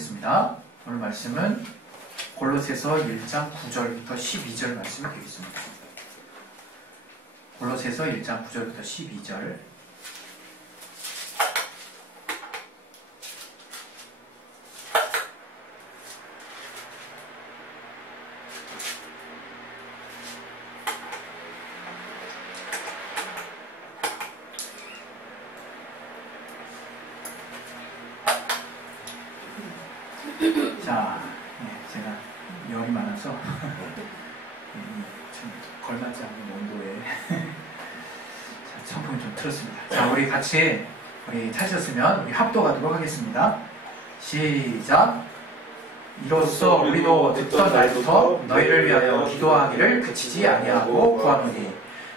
보겠습니다. 오늘 말씀은 골로새서 1장 9절부터 12절 말씀이 되겠습니다. 골로새서 1장 9절부터 12절. 자, 제가 열이 많아서 참 걸맞지 않는 온도에 선풍을 좀 틀었습니다. 자, 우리 같이 찾으셨으면 우리 합독하도록 하겠습니다. 시작. 이로써 우리도 듣던 날부터 너희를 위하여 기도하기를 그치지 아니하고 구하노니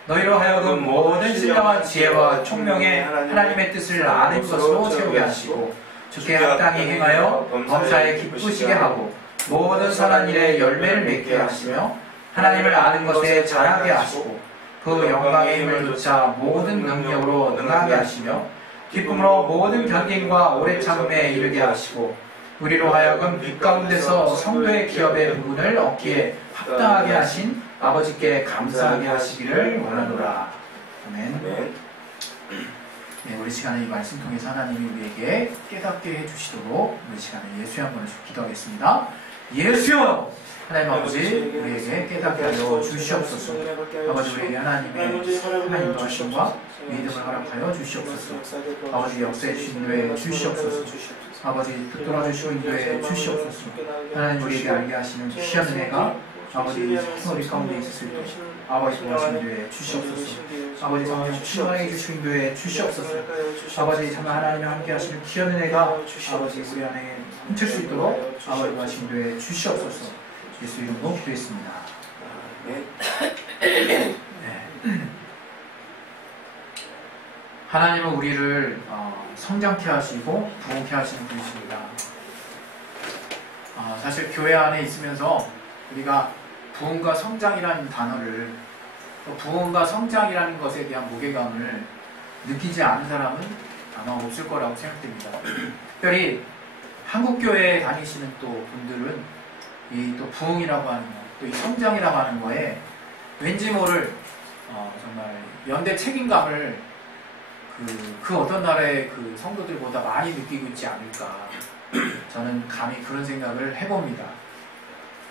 너희로 하여금 모든 신령한 지혜와 총명에 하나님의 뜻을 아는 것으로 채우게 하시고 주께 합당히 행하여 범사에 기쁘시게 하고 모든 선한 일에 열매를 맺게 하시며 하나님을 아는 것에 자라게 하시고 그 영광의 힘을 좇아 모든 능력으로 능하게 하시며 기쁨으로 모든 견딘과 오래 참음에 이르게 하시고 우리로 하여금 빛 가운데서 성도의 기업의 부분을 얻기에 합당하게 하신 아버지께 감사하게 하시기를 원하노라. 아멘. 네, 우리 시간에 이 말씀 통해서 하나님이 우리에게 깨닫게 해주시도록 우리 시간에 예수의 한번 기도하겠습니다. 예수여! 하나님 아버지, 우리에게 깨닫게 하여 주시옵소서. 아버지, 우리에게 하나님의 말씀과 믿음을 허락하여 주시옵소서. 아버지, 역사해 주신 인도에 주시옵소서. 아버지, 붙들어 주시고 인도에 주시옵소서. 하나님 우리에게 알게 하시는 귀한 은혜가 아버지 우리 가운데 있을 때 아버지 도와주신 인도에 주시옵소서. 아버지 성령 충만하게 주시고 인도에 주시옵소서. 아버지 정말 하나님과 함께 하시는 귀한 은혜가 아버지 우리 안에 훔칠 수 있도록 아버지 도와주신 인도에 주시옵소서. 예수 이름으로 기도했습니다. 네. 하나님은 우리를 성장케 하시고 부흥케 하시는 분이십니다. 사실 교회 안에 있으면서 우리가 부흥과 성장이라는 단어를 부흥과 성장이라는 것에 대한 무게감을 느끼지 않은 사람은 아마 없을 거라고 생각됩니다. 특별히 한국교회에 다니시는 또 분들은 이 또 부흥이라고 하는 것, 또 이 성장이라고 하는 거에 왠지 모를 정말 연대 책임감을 그 어떤 나라의 그 성도들보다 많이 느끼고 있지 않을까, 저는 감히 그런 생각을 해봅니다.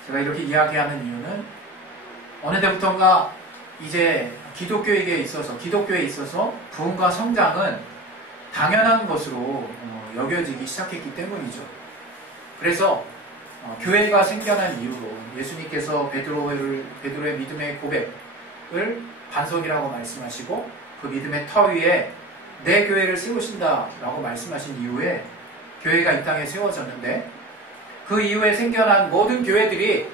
제가 이렇게 이야기하는 이유는 어느 때부터인가 이제 기독교에 있어서 부흥과 성장은 당연한 것으로 여겨지기 시작했기 때문이죠. 그래서 교회가 생겨난 이후로 예수님께서 베드로의 믿음의 고백을 반석이라고 말씀하시고 그 믿음의 터 위에 내 교회를 세우신다라고 말씀하신 이후에 교회가 이 땅에 세워졌는데, 그 이후에 생겨난 모든 교회들이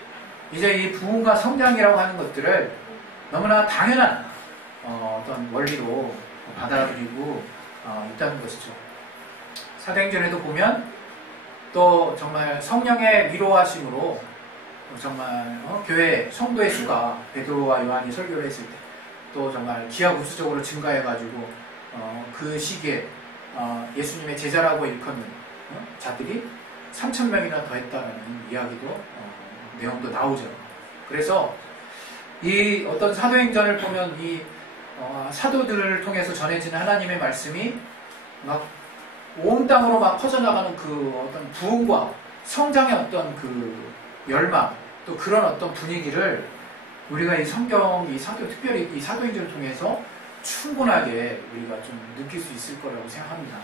이제 이 부흥과 성장이라고 하는 것들을 너무나 당연한 어떤 원리로 받아들이고 있다는 것이죠. 사도행전에도 보면 또 정말 성령의 위로하심으로 정말 교회 성도의 수가 베드로와 요한이 설교를 했을 때 또 정말 기하급수적으로 증가해가지고 그 시기에 예수님의 제자라고 일컫는 자들이 3,000명이나 더했다는 이야기도 내용도 나오죠. 그래서 이 어떤 사도행전을 보면 이 사도들을 통해서 전해지는 하나님의 말씀이 막 온 땅으로 막 퍼져나가는 그 어떤 부흥과 성장의 어떤 그 열망, 또 그런 어떤 분위기를 우리가 이 성경, 특별히 이 사도행전을 통해서 충분하게 우리가 좀 느낄 수 있을 거라고 생각합니다.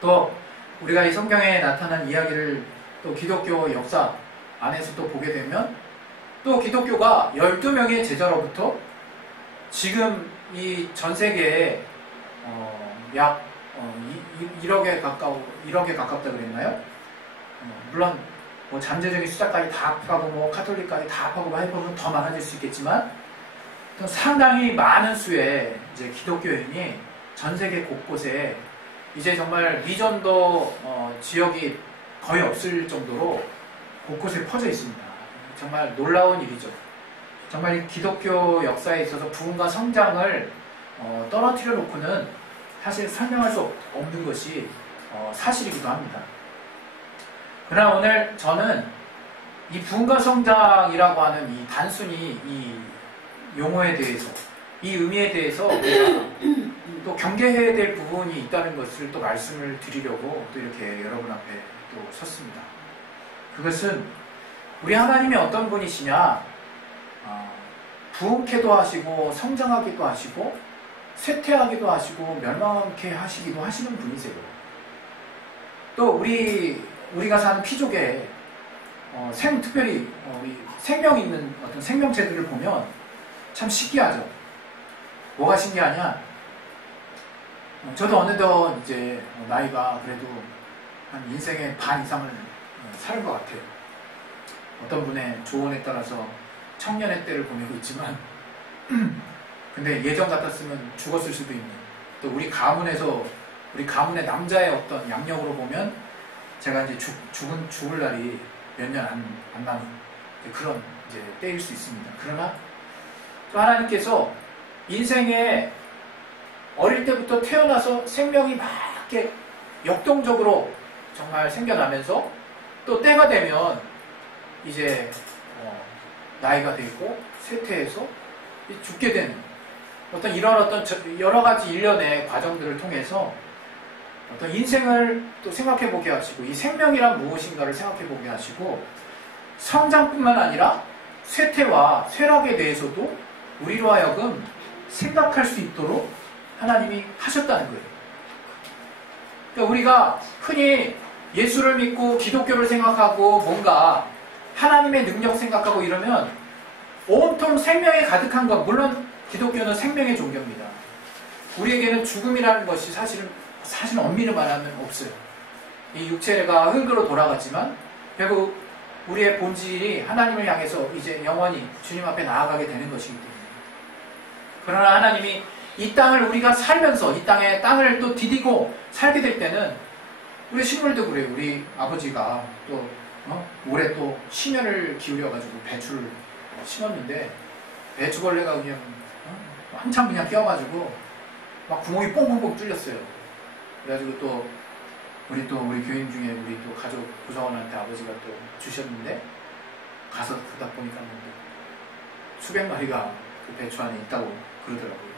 또 우리가 이 성경에 나타난 이야기를 또 기독교 역사 안에서 또 보게 되면 또 기독교가 12명의 제자로부터 지금 이 전 세계에 약 1억에 가깝다 그랬나요? 물론 뭐 잠재적인 숫자까지 다 합하고 뭐 카톨릭까지 다 합하고 해보면 더 많아질 수 있겠지만 상당히 많은 수의 이제 기독교인이 전 세계 곳곳에 이제 정말 미전도 지역이 거의 없을 정도로 곳곳에 퍼져 있습니다. 정말 놀라운 일이죠. 정말 기독교 역사에 있어서 부흥과 성장을 떨어뜨려 놓고는 사실 설명할 수 없는 것이 사실이기도 합니다. 그러나 오늘 저는 이 부흥과 성장이라고 하는 이 단순히 이 용어에 대해서, 이 의미에 대해서 우리가 또 경계해야 될 부분이 있다는 것을 또 말씀을 드리려고 또 이렇게 여러분 앞에 또 섰습니다. 그것은 우리 하나님이 어떤 분이시냐, 부흥케도 하시고 성장하기도 하시고 쇠퇴하기도 하시고 멸망케 하시기도 하시는 분이세요. 또 우리가 사는 피족에 특별히 생명 있는 어떤 생명체들을 보면 참 신기하죠. 뭐가 신기하냐? 저도 어느덧 이제 나이가 그래도 한 인생의 반 이상을 살 것 같아요. 어떤 분의 조언에 따라서 청년의 때를 보내고 있지만 근데 예전 같았으면 죽었을 수도 있는, 또 우리 가문의 남자의 어떤 양력으로 보면 제가 이제 죽을 날이 몇 년 안 남은 그런 이제 때일 수 있습니다. 그러나 또 하나님께서 인생에 어릴 때부터 태어나서 생명이 막 이렇게 역동적으로 정말 생겨나면서 또 때가 되면 이제 나이가 되고 쇠퇴해서 죽게 되는 어떤 여러 가지 일련의 과정들을 통해서 어떤 인생을 또 생각해 보게 하시고, 이 생명이란 무엇인가를 생각해 보게 하시고, 성장뿐만 아니라 쇠퇴와 쇠락에 대해서도 우리로 하여금 생각할 수 있도록 하나님이 하셨다는 거예요. 그러니까 우리가 흔히 예수를 믿고 기독교를 생각하고 뭔가 하나님의 능력 생각하고 이러면 온통 생명에 가득한 것, 물론 기독교는 생명의 종교입니다. 우리에게는 죽음이라는 것이 사실 엄밀히 말하면 없어요. 이 육체가 흙으로 돌아갔지만 결국 우리의 본질이 하나님을 향해서 이제 영원히 주님 앞에 나아가게 되는 것이기 때문에. 그러나 하나님이 이 땅을 우리가 살면서 이 땅을 또 디디고 살게 될 때는, 우리 식물도 그래요. 우리 아버지가 또 올해 또 심혈을 기울여가지고 배추를 심었는데 배추벌레가 그냥 한참 그냥 끼어가지고 막 구멍이 뽕뽕뽕 뚫렸어요. 그래가지고 또 우리 교인 중에 우리 또 가족 구성원한테 아버지가 또 주셨는데 가서 보다 보니까 수백 마리가 그 배추 안에 있다고 그러더라고요.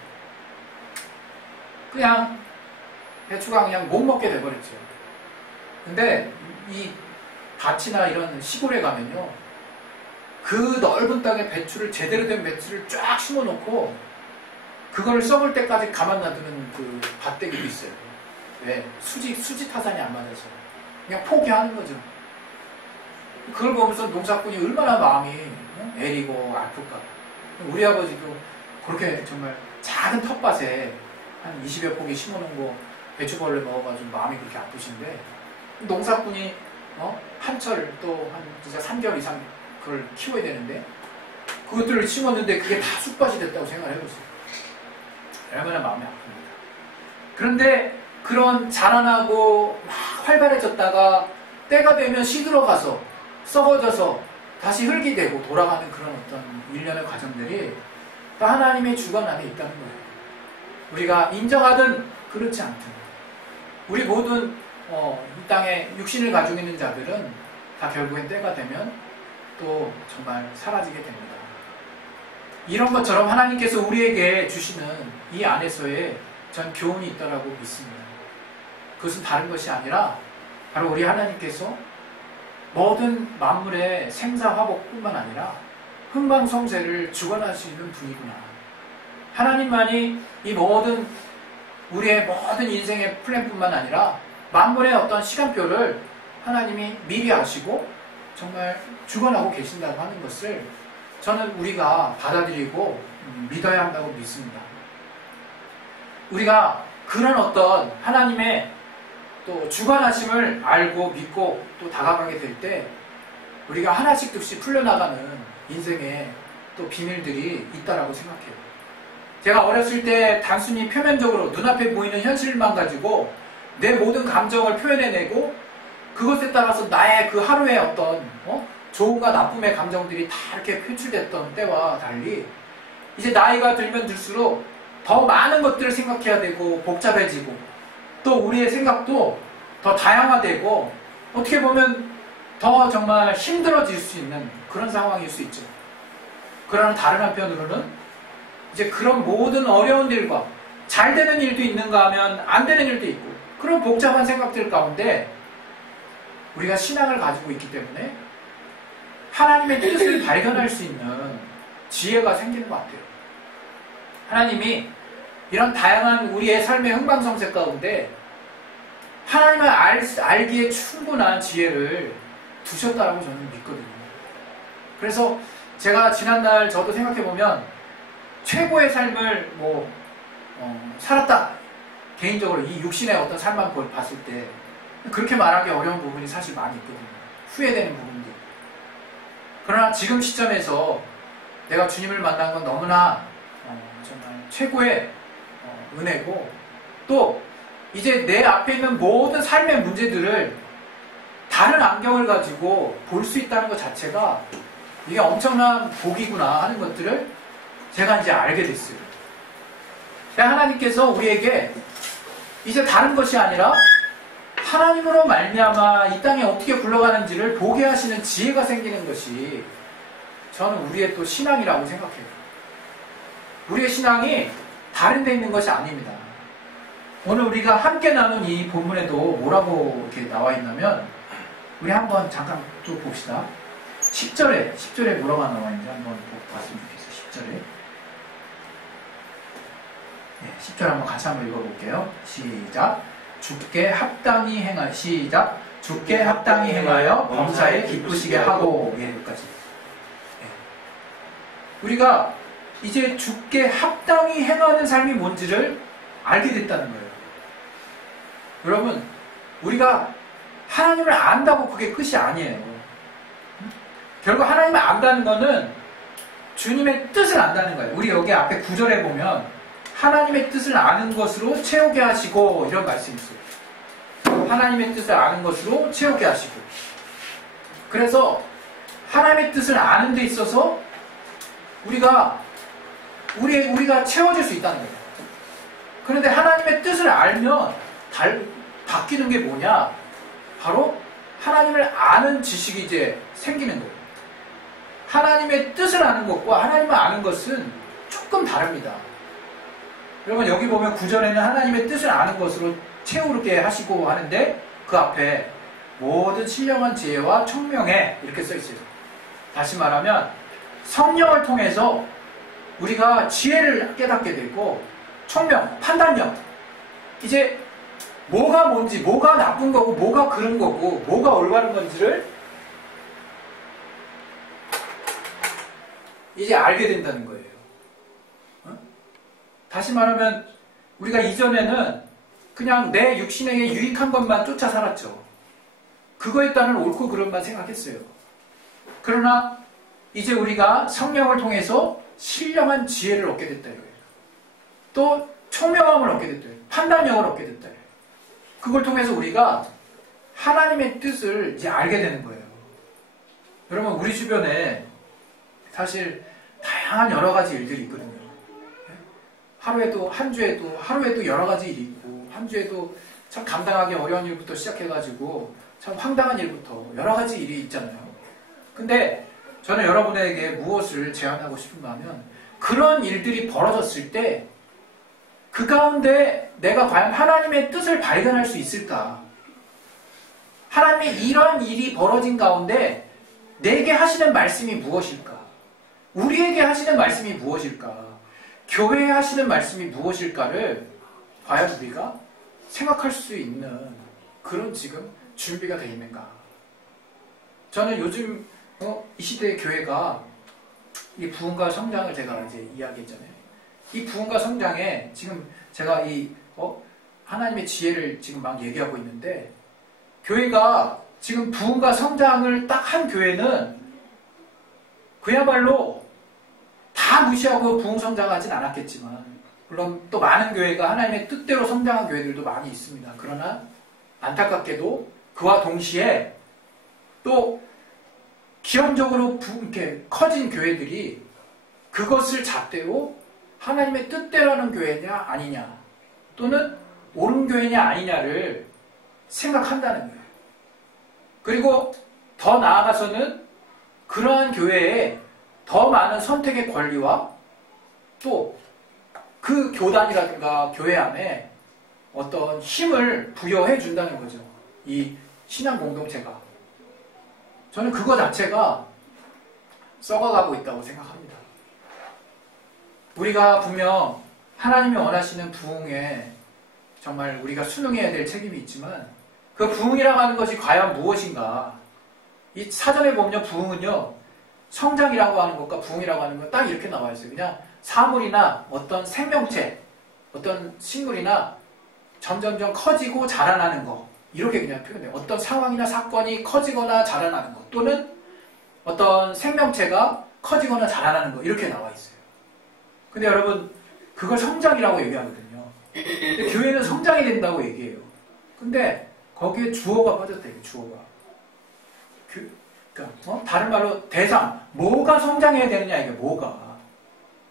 그냥 배추가 그냥 못 먹게 돼버렸죠. 근데 이 밭이나 이런 시골에 가면요, 그 넓은 땅에 제대로 된 배추를 쫙 심어놓고 그걸 썩을 때까지 가만 놔두는 그 밭대기도 있어요. 왜? 수지 타산이 안 맞아서 그냥 포기하는 거죠. 그걸 보면서 농사꾼이 얼마나 마음이 애리고 아플까. 우리 아버지도 그렇게 정말 작은 텃밭에 한 20여 포기 심어놓은 거 배추벌레 먹어가지고 마음이 그렇게 아프신데, 농사꾼이 한철 또 한 진짜 3개월 이상 그걸 키워야 되는데 그것들을 심었는데 그게 다 쑥밭이 됐다고 생각을 해보세요. 얼마나 마음이 아픕니다. 그런데 그런 자라나고 막 활발해졌다가 때가 되면 시들어가서 썩어져서 다시 흙이 되고 돌아가는 그런 어떤 일련의 과정들이 또 하나님의 주관 안에 있다는 거예요. 우리가 인정하든 그렇지 않든 우리 모든 이 땅에 육신을 가지고 있는 자들은 다 결국엔 때가 되면 또 정말 사라지게 됩니다. 이런 것처럼 하나님께서 우리에게 주시는 이 안에서의 전 교훈이 있다라고 믿습니다. 그것은 다른 것이 아니라 바로 우리 하나님께서 모든 만물의 생사화복뿐만 아니라 흥망성쇠를 주관하시는 분이구나. 하나님만이 이 우리의 모든 인생의 플랜뿐만 아니라 만물의 어떤 시간표를 하나님이 미리 아시고 정말 주관하고 계신다고 하는 것을 저는 우리가 받아들이고 믿어야 한다고 믿습니다. 우리가 그런 어떤 하나님의 또 주관하심을 알고 믿고 또 다가가게 될 때 우리가 하나씩씩 풀려나가는 인생의 또 비밀들이 있다라고 생각해요. 제가 어렸을 때 단순히 표면적으로 눈앞에 보이는 현실만 가지고 내 모든 감정을 표현해내고 그것에 따라서 나의 그 하루의 어떤 좋음과 나쁨의 감정들이 다 이렇게 표출됐던 때와 달리 이제 나이가 들면 들수록 더 많은 것들을 생각해야 되고 복잡해지고 또 우리의 생각도 더 다양화되고 어떻게 보면 더 정말 힘들어질 수 있는 그런 상황일 수 있죠. 그러나 다른 한편으로는 이제 그런 모든 어려운 일과 잘 되는 일도 있는가 하면 안 되는 일도 있고 그런 복잡한 생각들 가운데 우리가 신앙을 가지고 있기 때문에 하나님의 뜻을 발견할 수 있는 지혜가 생기는 것 같아요. 하나님이 이런 다양한 우리의 삶의 흥방성쇠 가운데 하나님을 알기에 충분한 지혜를 두셨다라고 저는 믿거든요. 그래서 제가 지난날 저도 생각해보면 최고의 삶을 살았다. 개인적으로 이 육신의 어떤 삶만 봤을 때 그렇게 말하기 어려운 부분이 사실 많이 있거든요. 후회되는 부분들. 그러나 지금 시점에서 내가 주님을 만난 건 너무나 정말 최고의 은혜고 또 이제 내 앞에 있는 모든 삶의 문제들을 다른 안경을 가지고 볼 수 있다는 것 자체가 이게 엄청난 복이구나 하는 것들을 제가 이제 알게 됐어요. 하나님께서 우리에게 이제 다른 것이 아니라 하나님으로 말미암아 이 땅에 어떻게 굴러가는지를 보게 하시는 지혜가 생기는 것이 저는 우리의 또 신앙이라고 생각해요. 우리의 신앙이 다른 데 있는 것이 아닙니다. 오늘 우리가 함께 나눈 이 본문에도 뭐라고 이렇게 나와 있냐면 우리 한번 잠깐 좀 봅시다. 10절에 뭐라고 나와 있는지 한번 봤으면 좋겠어요. 10절에. 네, 10절 한번 같이 한번 읽어볼게요. 시작. 주께 합당히 행하여 시작. 주께 합당히 행하여 범사에 기쁘시게 하고 여기까지. 네. 우리가 이제 주께 합당히 행하는 삶이 뭔지를 알게 됐다는 거예요. 여러분, 우리가 하나님을 안다고 그게 끝이 아니에요. 결국 하나님을 안다는 거는 주님의 뜻을 안다는 거예요. 우리 여기 앞에 9절에 보면 하나님의 뜻을 아는 것으로 채우게 하시고 이런 말씀이 있어요. 하나님의 뜻을 아는 것으로 채우게 하시고. 그래서 하나님의 뜻을 아는 데 있어서 우리가 채워질 수 있다는 거예요. 그런데 하나님의 뜻을 알면 바뀌는 게 뭐냐? 바로 하나님을 아는 지식이 이제 생기는 거예요. 하나님의 뜻을 아는 것과 하나님을 아는 것은 조금 다릅니다. 여러분 여기 보면 9절에는 하나님의 뜻을 아는 것으로 채우게 하시고 하는데 그 앞에 모든 신령한 지혜와 총명에 이렇게 써 있어요. 다시 말하면 성령을 통해서 우리가 지혜를 깨닫게 되고 총명, 판단력 이제 뭐가 뭔지, 뭐가 나쁜 거고, 뭐가 그른 거고, 뭐가 올바른 건지를 이제 알게 된다는 거예요. 다시 말하면 우리가 이전에는 그냥 내 육신에게 유익한 것만 쫓아 살았죠. 그거에 따른 옳고 그름만 생각했어요. 그러나 이제 우리가 성령을 통해서 신령한 지혜를 얻게 됐다 이거예요. 또 총명함을 얻게 됐다. 판단력을 얻게 됐다. 그걸 통해서 우리가 하나님의 뜻을 이제 알게 되는 거예요. 여러분 우리 주변에 사실 다양한 여러 가지 일들이 있거든요. 하루에도 한 주에도 하루에도 여러 가지 일이 있고 한 주에도 참 감당하기 어려운 일부터 시작해가지고 참 황당한 일부터 여러 가지 일이 있잖아요. 근데 저는 여러분에게 무엇을 제안하고 싶은가 하면 그런 일들이 벌어졌을 때 그 가운데 내가 과연 하나님의 뜻을 발견할 수 있을까? 하나님의 이러한 일이 벌어진 가운데 내게 하시는 말씀이 무엇일까? 우리에게 하시는 말씀이 무엇일까? 교회에 하시는 말씀이 무엇일까를 과연 우리가 생각할 수 있는 그런 지금 준비가 되어 있는가? 저는 요즘 이 시대의 교회가 이 부흥과 성장을 제가 이제 이야기했잖아요. 이 부흥과 성장에 지금 제가 하나님의 지혜를 지금 막 얘기하고 있는데 교회가 지금 부흥과 성장을 딱 한 교회는 그야말로 다 무시하고 부흥 성장하진 않았겠지만 물론 또 많은 교회가 하나님의 뜻대로 성장한 교회들도 많이 있습니다. 그러나 안타깝게도 그와 동시에 또 기형적으로 이렇게 커진 교회들이 그것을 잣대로 하나님의 뜻대로는 교회냐 아니냐 또는 옳은 교회냐 아니냐를 생각한다는 거예요. 그리고 더 나아가서는 그러한 교회에 더 많은 선택의 권리와 또 그 교단이라든가 교회 안에 어떤 힘을 부여해 준다는 거죠. 이 신앙 공동체가. 저는 그거 자체가 썩어가고 있다고 생각합니다. 우리가 분명 하나님이 원하시는 부흥에 정말 우리가 순응해야 될 책임이 있지만 그 부흥이라고 하는 것이 과연 무엇인가? 이 사전에 보면 부흥은요, 성장이라고 하는 것과 부흥이라고 하는 건 딱 이렇게 나와 있어요. 그냥 사물이나 어떤 생명체, 어떤 식물이나 점점점 커지고 자라나는 거, 이렇게 그냥 표현해요. 어떤 상황이나 사건이 커지거나 자라나는 것, 또는 어떤 생명체가 커지거나 자라나는 거, 이렇게 나와 있어요. 근데 여러분, 그걸 성장이라고 얘기하거든요. 근데 교회는 성장이 된다고 얘기해요. 근데 거기에 주어가 빠졌다, 이게 주어가. 그러니까 다른 말로 대상, 뭐가 성장해야 되느냐, 이게 뭐가.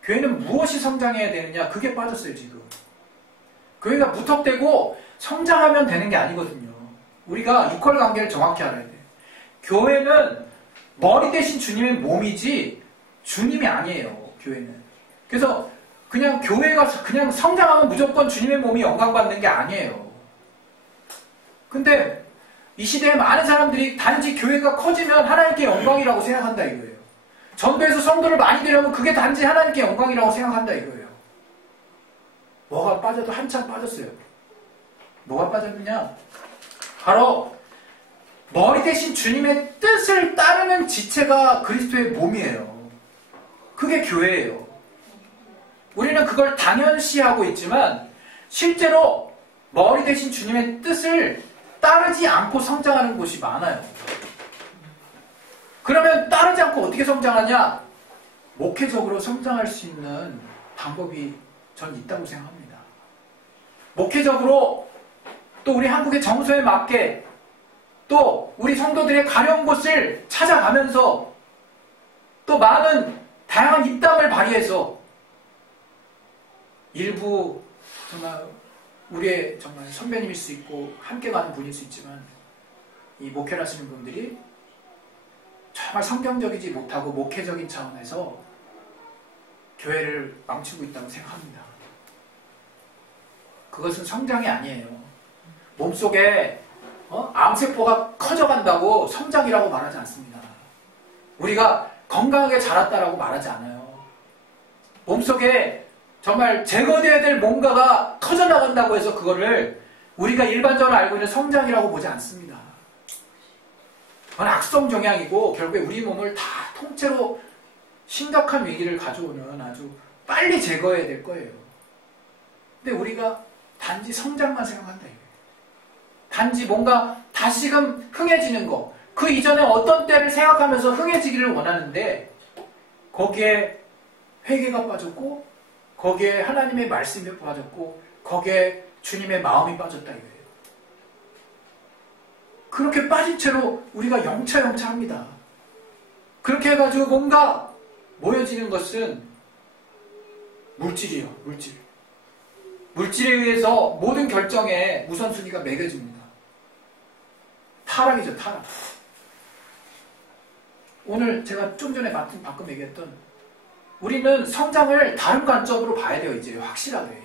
교회는 무엇이 성장해야 되느냐, 그게 빠졌어요, 지금. 교회가 무턱대고 성장하면 되는 게 아니거든요. 우리가 유컬 관계를 정확히 알아야 돼요. 교회는 머리 대신 주님의 몸이지 주님이 아니에요, 교회는. 그래서 그냥 교회가 그냥 성장하면 무조건 주님의 몸이 영광받는 게 아니에요. 근데 이 시대에 많은 사람들이 단지 교회가 커지면 하나님께 영광이라고 생각한다 이거예요. 전도에서 성도를 많이 되려면 그게 단지 하나님께 영광이라고 생각한다 이거예요. 뭐가 빠져도 한참 빠졌어요. 뭐가 빠졌느냐? 바로 머리 대신 주님의 뜻을 따르는 지체가 그리스도의 몸이에요. 그게 교회예요. 우리는 그걸 당연시하고 있지만 실제로 머리 대신 주님의 뜻을 따르지 않고 성장하는 곳이 많아요. 그러면 따르지 않고 어떻게 성장하냐? 목회적으로 성장할 수 있는 방법이 전 있다고 생각합니다. 목회적으로 또 우리 한국의 정서에 맞게 또 우리 성도들의 가려운 곳을 찾아가면서 또 많은 다양한 입담을 발휘해서 일부 정말 우리의 정말 선배님일 수 있고 함께 가는 분일 수 있지만 이 목회를 하시는 분들이 정말 성경적이지 못하고 목회적인 차원에서 교회를 망치고 있다고 생각합니다. 그것은 성장이 아니에요. 몸속에 암세포가 커져간다고 성장이라고 말하지 않습니다. 우리가 건강하게 자랐다라고 말하지 않아요. 몸속에 정말 제거되어야 될 뭔가가 커져나간다고 해서 그거를 우리가 일반적으로 알고 있는 성장이라고 보지 않습니다. 그건 악성 종양이고 결국에 우리 몸을 다 통째로 심각한 위기를 가져오는 아주 빨리 제거해야 될 거예요. 근데 우리가 단지 성장만 생각한다 이거예요. 단지 뭔가 다시금 흥해지는 거, 그 이전에 어떤 때를 생각하면서 흥해지기를 원하는데 거기에 회개가 빠졌고 거기에 하나님의 말씀이 빠졌고 거기에 주님의 마음이 빠졌다 이거예요. 그렇게 빠진 채로 우리가 영차영차합니다. 그렇게 해가지고 뭔가 모여지는 것은 물질이에요. 물질. 물질에 의해서 모든 결정에 우선순위가 매겨집니다. 타락이죠. 타락. 오늘 제가 좀 전에 방금 얘기했던 우리는 성장을 다른 관점으로 봐야 돼요. 이제 확실하게.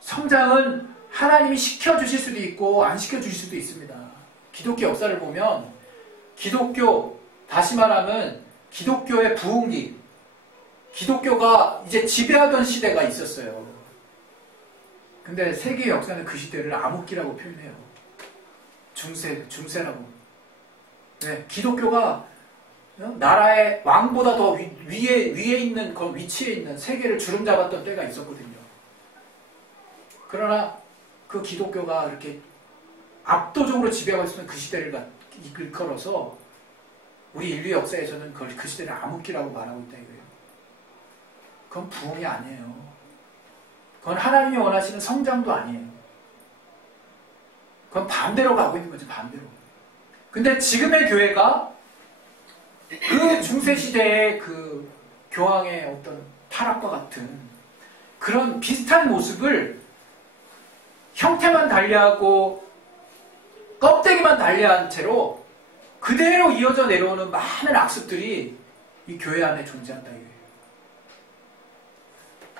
성장은 하나님이 시켜주실 수도 있고 안 시켜주실 수도 있습니다. 기독교 역사를 보면 기독교, 다시 말하면 기독교의 부흥기, 기독교가 이제 지배하던 시대가 있었어요. 근데 세계 역사는 그 시대를 암흑기라고 표현해요. 중세라고. 네, 기독교가 나라의 왕보다 더 위에 있는 그 위치에 있는 세계를 주름잡았던 때가 있었거든요. 그러나 그 기독교가 이렇게 압도적으로 지배하고 있었던 그 시대를 이끌어서 우리 인류 역사에서는 그 시대를 암흑기라고 말하고 있다 이거예요. 그건 부흥이 아니에요. 그건 하나님이 원하시는 성장도 아니에요. 그건 반대로 가고 있는 거죠. 반대로. 근데 지금의 교회가 그 중세시대의 그 교황의 어떤 타락과 같은 그런 비슷한 모습을 형태만 달리하고 껍데기만 달리한 채로 그대로 이어져 내려오는 많은 악습들이 이 교회 안에 존재한다 이거예요.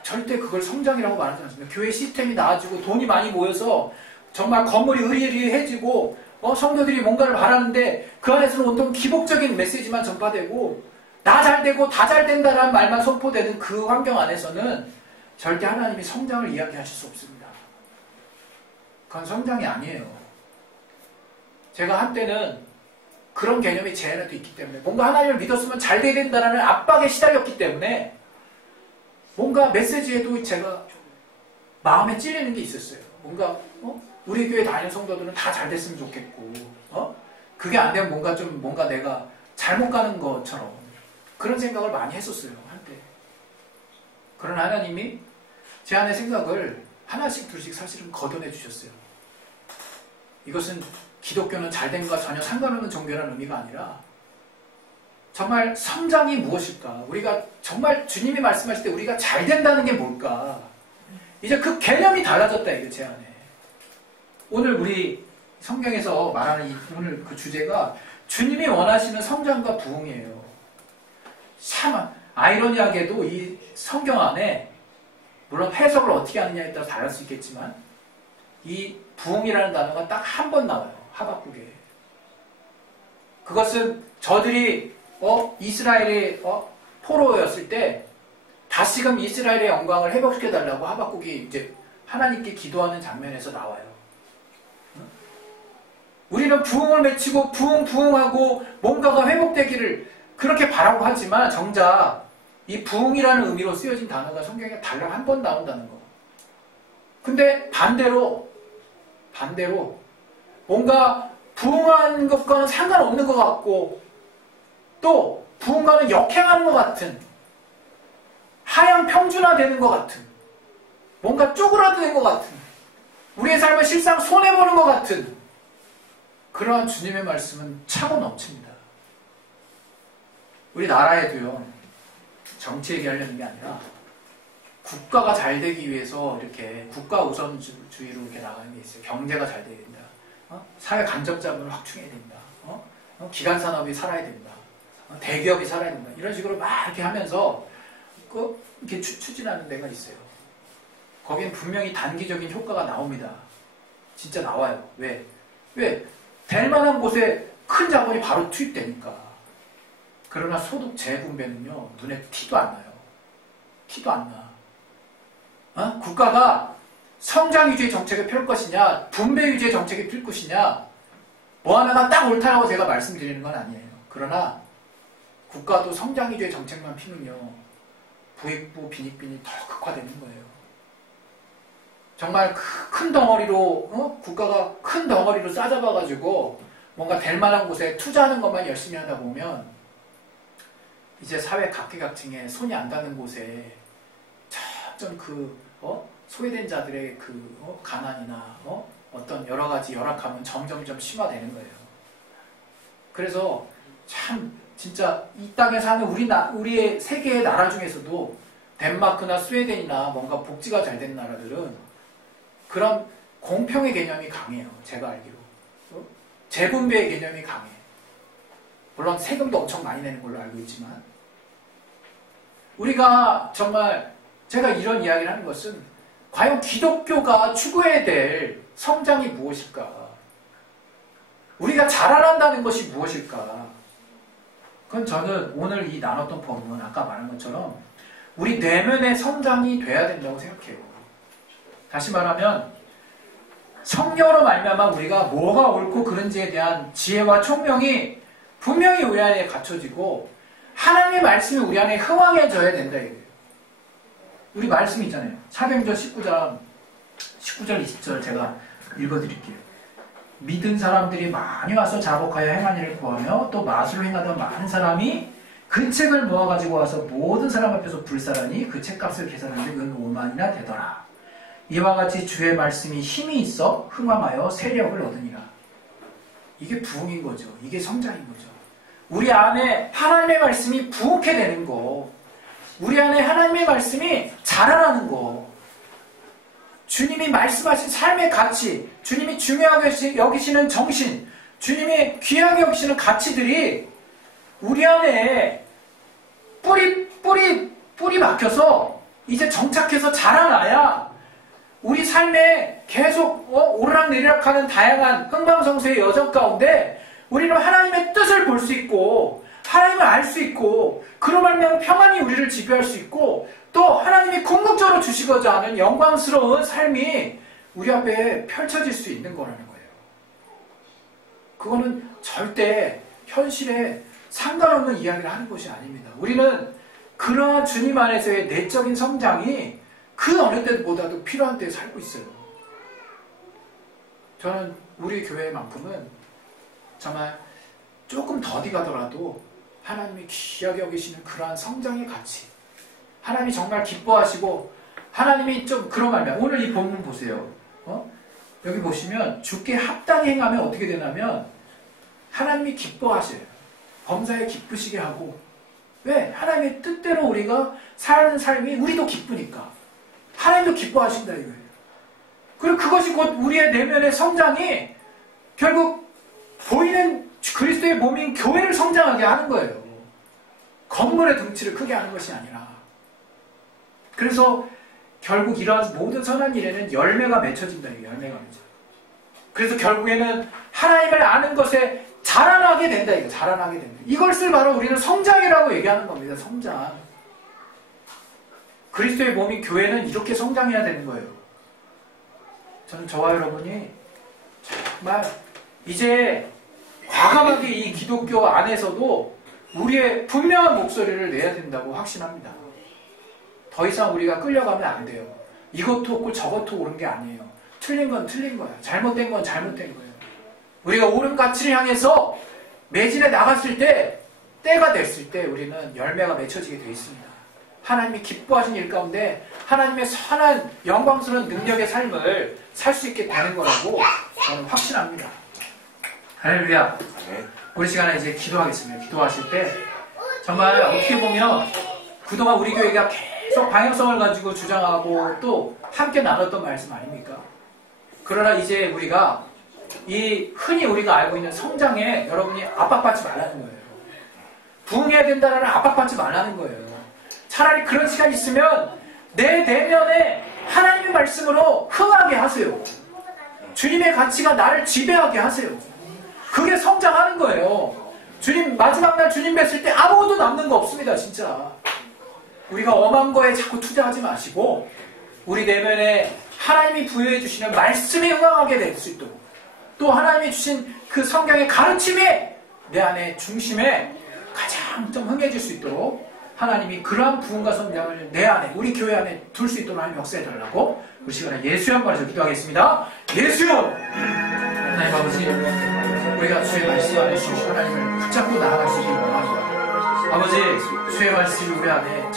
절대 그걸 성장이라고 말하지 않습니다. 교회 시스템이 나아지고 돈이 많이 모여서 정말 건물이 으리으리해지고 성도들이 뭔가를 바라는데 그 안에서는 온통 기복적인 메시지만 전파되고 나 잘되고 다 잘된다라는 말만 선포되는 그 환경 안에서는 절대 하나님이 성장을 이야기하실 수 없습니다. 그건 성장이 아니에요. 제가 한때는 그런 개념이 제 안에도 있기 때문에 뭔가 하나님을 믿었으면 잘 돼야 된다는 압박에 시달렸기 때문에 뭔가 메시지에도 제가 마음에 찔리는 게 있었어요. 뭔가 우리 교회 다니는 성도들은 다 잘 됐으면 좋겠고 그게 안 되면 뭔가 내가 잘못 가는 것처럼 그런 생각을 많이 했었어요. 한때. 그러나 하나님이 제 안의 생각을 하나씩 둘씩 사실은 걷어내 주셨어요. 이것은 기독교는 잘된 것과 전혀 상관없는 종교라는 의미가 아니라 정말 성장이 무엇일까? 우리가 정말 주님이 말씀하실 때 우리가 잘 된다는 게 뭘까? 이제 그 개념이 달라졌다 이거 제 안에. 오늘 우리 성경에서 말하는 오늘 그 주제가 주님이 원하시는 성장과 부흥이에요. 참 아이러니하게도 이 성경 안에 물론 해석을 어떻게 하느냐에 따라 다를 수 있겠지만 이 부흥이라는 단어가 딱 한 번 나와요. 하박국에. 그것은 저들이 이스라엘의 포로였을 때 다시금 이스라엘의 영광을 회복시켜달라고 하박국이 이제 하나님께 기도하는 장면에서 나와요. 우리는 부흥을 맺히고 부흥하고 뭔가가 회복되기를 그렇게 바라고 하지만 정작 이 부흥이라는 의미로 쓰여진 단어가 성경에 달랑 한 번 나온다는 거. 근데 반대로 뭔가 부흥한 것과는 상관없는 것 같고 또 부흥과는 역행하는 것 같은 하향 평준화되는 것 같은 뭔가 쪼그라드는 것 같은 우리의 삶을 실상 손해보는 것 같은 그러한 주님의 말씀은 차고 넘칩니다. 우리나라에도요 정치 얘기하려는 게 아니라 국가가 잘 되기 위해서 이렇게 국가 우선주의로 이렇게 나가는 게 있어요. 경제가 잘 돼야 된다. 사회 간접 자본을 확충해야 된다. 기간 산업이 살아야 된다. 대기업이 살아야 된다. 이런 식으로 막 이렇게 하면서 이렇게 추진하는 데가 있어요. 거기는 분명히 단기적인 효과가 나옵니다. 진짜 나와요. 왜? 될 만한 곳에 큰 자본이 바로 투입되니까. 그러나 소득 재분배는요, 눈에 티도 안 나요. 티도 안 나. 국가가 성장 위주의 정책을 펼 것이냐, 분배 위주의 정책을 펼 것이냐, 뭐 하나가 딱 옳다라고 제가 말씀드리는 건 아니에요. 그러나 국가도 성장 위주의 정책만 피면요, 부익부, 빈익빈이 더 극화되는 거예요. 정말 큰 덩어리로, 국가가 큰 덩어리로 싸잡아가지고 뭔가 될 만한 곳에 투자하는 것만 열심히 하다 보면 이제 사회 각계각층에 손이 안 닿는 곳에 점점 소외된 자들의 가난이나 어떤 여러 가지 열악함은 점점점 심화되는 거예요. 그래서 참 진짜 이 땅에 사는 우리의 세계의 나라 중에서도 덴마크나 스웨덴이나 뭔가 복지가 잘 된 나라들은 그런 공평의 개념이 강해요. 제가 알기로. 재분배의 개념이 강해. 물론 세금도 엄청 많이 내는 걸로 알고 있지만 우리가 정말 제가 이런 이야기를 하는 것은 과연 기독교가 추구해야 될 성장이 무엇일까? 우리가 자라난다는 것이 무엇일까? 그건 저는 오늘 이 나눴던 본문 아까 말한 것처럼 우리 내면의 성장이 돼야 된다고 생각해요. 다시 말하면 성령으로 말미암아 우리가 뭐가 옳고 그른지에 대한 지혜와 총명이 분명히 우리 안에 갖춰지고 하나님의 말씀이 우리 안에 흥황해져야 된다 이거예요. 우리 말씀이 있잖아요. 사도행전 19장 20절 제가 읽어드릴게요. 믿은 사람들이 많이 와서 자복하여 행한 일을 구하며 또 마술로 행하던 많은 사람이 그 책을 모아가지고 와서 모든 사람 앞에서 불사라니 그 책값을 계산하는데 은 5만이나 되더라. 이와 같이 주의 말씀이 힘이 있어 흥황하여 세력을 얻으니라. 이게 부흥인 거죠. 이게 성장인 거죠. 우리 안에 하나님의 말씀이 부흥케 되는 거, 우리 안에 하나님의 말씀이 자라나는 거, 주님이 말씀하신 삶의 가치, 주님이 중요하게 여기시는 정신, 주님이 귀하게 여기시는 가치들이 우리 안에 뿌리 박혀서 이제 정착해서 자라나야 우리 삶에 계속 오르락내리락하는 다양한 흥망성쇠의 여정 가운데 우리는 하나님의 뜻을 볼 수 있고 하나님을 알 수 있고 그로 말미암아 평안히 우리를 지배할 수 있고 또 하나님이 궁극적으로 주시고자 하는 영광스러운 삶이 우리 앞에 펼쳐질 수 있는 거라는 거예요. 그거는 절대 현실에 상관없는 이야기를 하는 것이 아닙니다. 우리는 그러한 주님 안에서의 내적인 성장이 그 어느 때보다도 필요한 때에 살고 있어요. 저는 우리 교회만큼은 정말 조금 더디 가더라도 하나님이 귀하게 여기시는 그러한 성장의 가치, 하나님이 정말 기뻐하시고 하나님이 좀 그런 말이야. 오늘 이 본문 보세요. 여기 보시면 주께 합당히 행하면 어떻게 되냐면 하나님이 기뻐하셔요. 범사에 기쁘시게 하고 왜? 하나님의 뜻대로 우리가 사는 삶이 우리도 기쁘니까 하나님도 기뻐하신다 이거예요. 그리고 그것이 곧 우리의 내면의 성장이 결국 보이는 그리스도의 몸인 교회를 성장하게 하는 거예요. 건물의 등치를 크게 하는 것이 아니라. 그래서 결국 이러한 모든 선한 일에는 열매가 맺혀진다. 열매가 맺혀. 그래서 결국에는 하나님을 아는 것에 자라나게 된다. 이거 자라나게 된다. 이것을 바로 우리는 성장이라고 얘기하는 겁니다. 성장. 그리스도의 몸인 교회는 이렇게 성장해야 되는 거예요. 저는 저와 여러분이 정말 이제 과감하게 이 기독교 안에서도 우리의 분명한 목소리를 내야 된다고 확신합니다. 더 이상 우리가 끌려가면 안 돼요. 이것도 없고 저것도 옳은 게 아니에요. 틀린 건 틀린 거야. 잘못된 건 잘못된 거예요. 우리가 옳은 가치를 향해서 매진해 나갔을 때, 때가 됐을 때 우리는 열매가 맺혀지게 되어 있습니다. 하나님이 기뻐하신 일 가운데 하나님의 선한 영광스러운 능력의 삶을 살 수 있게 되는 거라고 저는 확신합니다. 할렐루야. 우리 시간에 이제 기도하겠습니다. 기도하실 때 정말 어떻게 보면 그동안 우리 교회가 계속 방향성을 가지고 주장하고 또 함께 나눴던 말씀 아닙니까? 그러나 이제 우리가 이 흔히 우리가 알고 있는 성장에 여러분이 압박받지 말라는 거예요. 부흥해야 된다는 압박받지 말라는 거예요. 차라리 그런 시간이 있으면 내 내면에 하나님의 말씀으로 흥하게 하세요. 주님의 가치가 나를 지배하게 하세요. 그게 성장하는 거예요. 주님 마지막 날 주님 뵀을 때 아무것도 남는 거 없습니다. 진짜. 우리가 엄한 거에 자꾸 투자하지 마시고 우리 내면에 하나님이 부여해 주시는 말씀에 흥하게 될 수 있도록 또 하나님이 주신 그 성경의 가르침에 내 안에 중심에 가장 좀 흥해질 수 있도록 하나님이 그러한 부흥과 성장을 내 안에 우리 교회 안에 둘 수 있도록 하나님 역사해 달라고 우리 시간에 예수의 한 번에서 기도하겠습니다. 예수요! 하나님 아버지 우리가 주의 말씀 안에 주신 하나님을 붙잡고 나아갈 수 있기를 원합니다. 아버지 주의 말씀이 우리 안에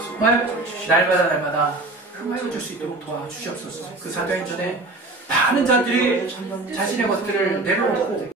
정말 날마다 흥하여 줄 수 있도록 도와주시옵소서. 그 사도행전에 많은 자들이 자신의 것들을 내려놓고